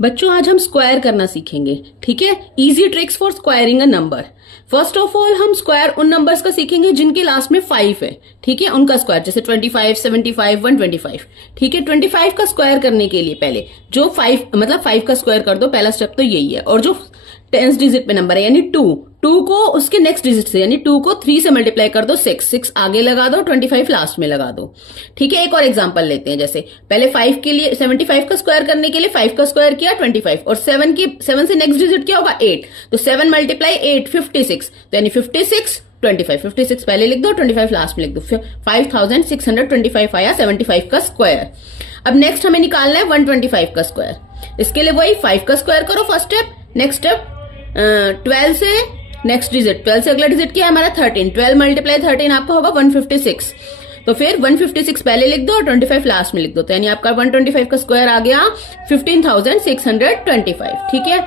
बच्चों आज हम स्क्वायर करना सीखेंगे। ठीक है, easy tricks for squaring a number. First of all हम स्क्वायर उन नंबर्स का सीखेंगे जिनके लास्ट में 5 है। ठीक है, उनका स्क्वायर, जैसे 25, 75, 125। ठीक है, 25 का स्क्वायर करने के लिए पहले जो 5 का स्क्वायर कर दो, पहला स्टेप तो यही है। और जो 10th डिजिट पे नंबर है यानी 2 को उसके नेक्स्ट डिजिट से यानी 2 को 3 से मल्टीप्लाई कर दो, 6 आगे लगा दो, 25 लास्ट में लगा दो। ठीक है, एक और एग्जांपल लेते हैं। जैसे पहले 5 के लिए 75 का स्क्वायर करने के लिए 5 का स्क्वायर किया 25 और 7 से नेक्स्ट डिजिट क्या होगा 8, तो 7 मल्टीप्लाई 8 56, तो यानी 56 25, 56 पहले लिख दो, 25 लास्ट में लिख दो। 5625 आया 75 का स्क्वायर। अब नेक्स्ट हमें निकालना है 125 का स्क्वायर। इसके लिए वही 5 का स्क्वायर करो फर्स्ट स्टेप। नेक्स्ट स्टेप 12 से नेक्स्ट डिजिट, 12 से अगला डिजिट क्या है हमारा 13, 12 मल्टीप्लाई 13 आपका होगा 156, तो फिर 156 पहले लिख दो और 25 लास्ट में लिख दो, तो यानी आपका 125 का स्क्वायर आ गया 15,625। ठीक है,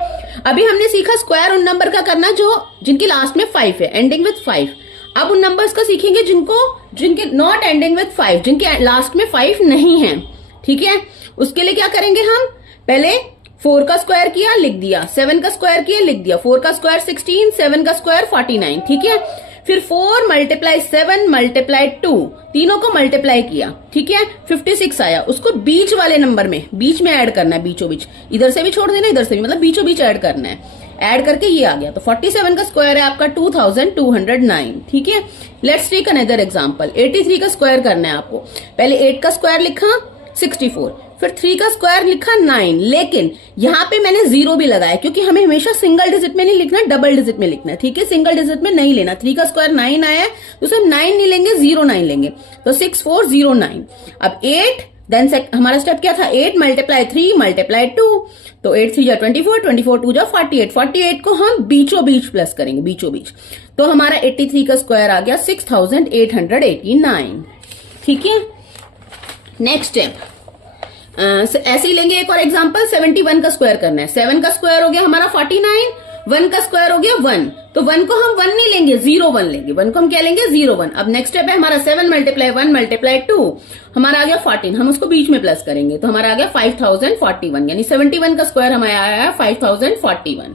अभी हमने सीखा स्क्वायर उन नंबर का करना जिनकी लास्ट में 5 है, एंडिंग विथ 5। अब उन नंबर्स का सीखेंगे जिनके नॉट एंडिंग विथ 5, जिनके लास्ट में 5 नहीं है। ठीक है, उसके लिए क्या करेंगे हम, पहले 4 का स्क्वायर किया लिख दिया, 7 का स्क्वायर किया लिख दिया, 4 का स्क्वायर 16, 7 का स्क्वायर 49। ठीक है, फिर 4 मल्टीप्लाई 7 मल्टीप्लाई 2, तीनों को मल्टीप्लाई किया। ठीक है, 56 आया, उसको बीच वाले नंबर में बीच में ऐड करना है, बीचों बीच, इधर से भी छोड़ देना इधर से भी, मतलब बीचों बीच ऐड करना है। ऐड करके ये आ गया, तो 47 का स्क्वायर है आपका 2209। ठीक है, लेट्स टेक अनदर एग्जांपल। 83 का स्क्वायर करना है आपको। पहले 8 का स्क्वायर लिखा 64, फिर 3 का स्क्वायर लिखा 9, लेकिन यहां पे मैंने 0 भी लगाया क्योंकि हमें हमेशा सिंगल डिजिट में नहीं लिखना, डबल डिजिट में लिखना है। ठीक है, सिंगल डिजिट में नहीं लेना। 3 का स्क्वायर 9 आया तो सिर्फ 9 नहीं लेंगे, 09 लेंगे, तो 6409। अब 8 देन हमारा स्टेप क्या था, 8 मल्टीप्लाई 3 मल्टीप्लाई 2, तो 8 3 जा 24, 24 2 जा 48, 48 को हम बीचों बीच प्लस करेंगे, बीचों बीच, तो हमारा 83 का स्क्वायर आ गया 6889। ठीक है, नेक्स्ट स्टेप ऐसे ही लेंगे। एक और एग्जांपल, 71 का स्क्वायर करना है। 7 का स्क्वायर हो गया हमारा 49, 1 का स्क्वायर हो गया 1, तो 1 को हम 1 नहीं लेंगे, 01 लेंगे। 1 को हम क्या लेंगे 01। अब नेक्स्ट स्टेप है हमारा 7 मल्टीप्लाई 1 मल्टीप्लाई 2, हमारा आ गया 14, हम उसको बीच में प्लस करेंगे, तो हमारा आ गया 5041, यानी 71 का स्क्वायर हमारा आया 5041।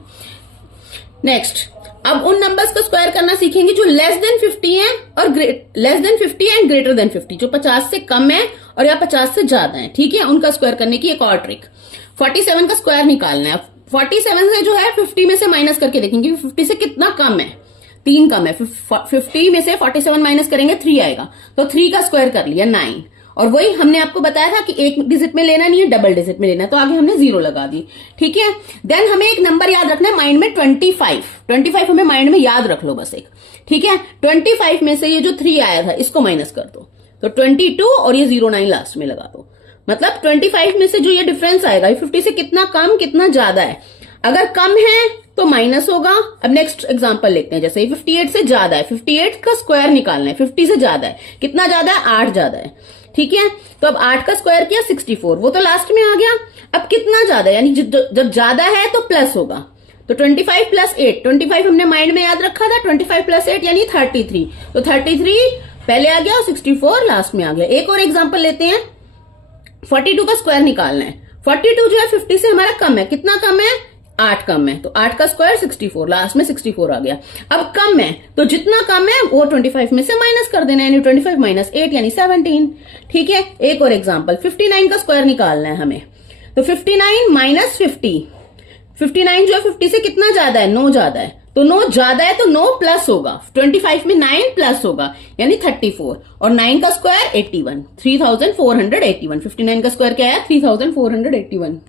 नेक्स्ट, अब उन नंबर्स का स्क्वायर करना सीखेंगे जो लेस देन 50 है और less than 50 and greater than 50, जो 50 से कम है और या 50 से ज्यादा है। ठीक है, उनका स्क्वायर करने की एक और ट्रिक। 47 का स्क्वायर निकालना है। 47 से जो है 50 में से माइनस करके देखेंगे 50 से कितना कम है, 3 कम है। 50 में से 47 माइनस करेंगे 3 आएगा, तो 3 का स्क्वायर कर लिया 9। और वही हमने आपको बताया था कि एक डिजिट में लेना नहीं है, डबल डिजिट में लेना है, तो आगे हमने 0 लगा दी। ठीक है, देन हमें एक नंबर याद रखना है माइंड में, 25 हमें माइंड में याद रख लो बस एक। ठीक है, 25 में से ये जो 3 आया था इसको माइनस कर दो, तो 22 और ये 09 लास्ट में लगा दो। मतलब 25 में से जो ये डिफरेंस आएगा 50 से कितना कम कितना ज्यादा है, अगर कम है तो माइनस होगा। अब नेक्स्ट एग्जांपल लेते हैं, जैसे 58 से ज्यादा है, 58 का स्क्वायर निकालना है। 50 से ज्यादा है, कितना ज्यादा है 8 ज्यादा है। ठीक है, तो अब 8 का स्क्वायर किया 64, वो तो लास्ट में आ गया। अब कितना ज्यादा है, यानी जब ज्यादा है तो प्लस होगा, तो 25 प्लस 8, 25 हमने माइंड में याद रखा था, 25 प्लस 8 यानी 33, तो 33 पहले आ गया और 64 लास्ट में आ गया। एक और एग्जांपल लेते हैं, 42 का स्क्वायर निकालना है। 42 जो है 50 से हमारा कम है, कितना कम है 8 कम है, तो 8 का स्क्वायर 64, लास्ट में 64 आ गया। अब कम है तो जितना कम है वो 25 में से माइनस कर देना, यानी 25 माइनस 8 यानी 17। ठीक है, एक और एग्जांपल, 59 का स्क्वायर निकालना है हमें, तो 59 माइनस 50, 59 जो है 50 से कितना ज्यादा है 9 ज्यादा है, तो 9 ज्यादा है तो 9 प्लस होगा, 25 में 9 प्लस होगा यानी 34, और 9 का स्क्वायर 81, 3481। 59 का स्क्वायर क्या है 3481।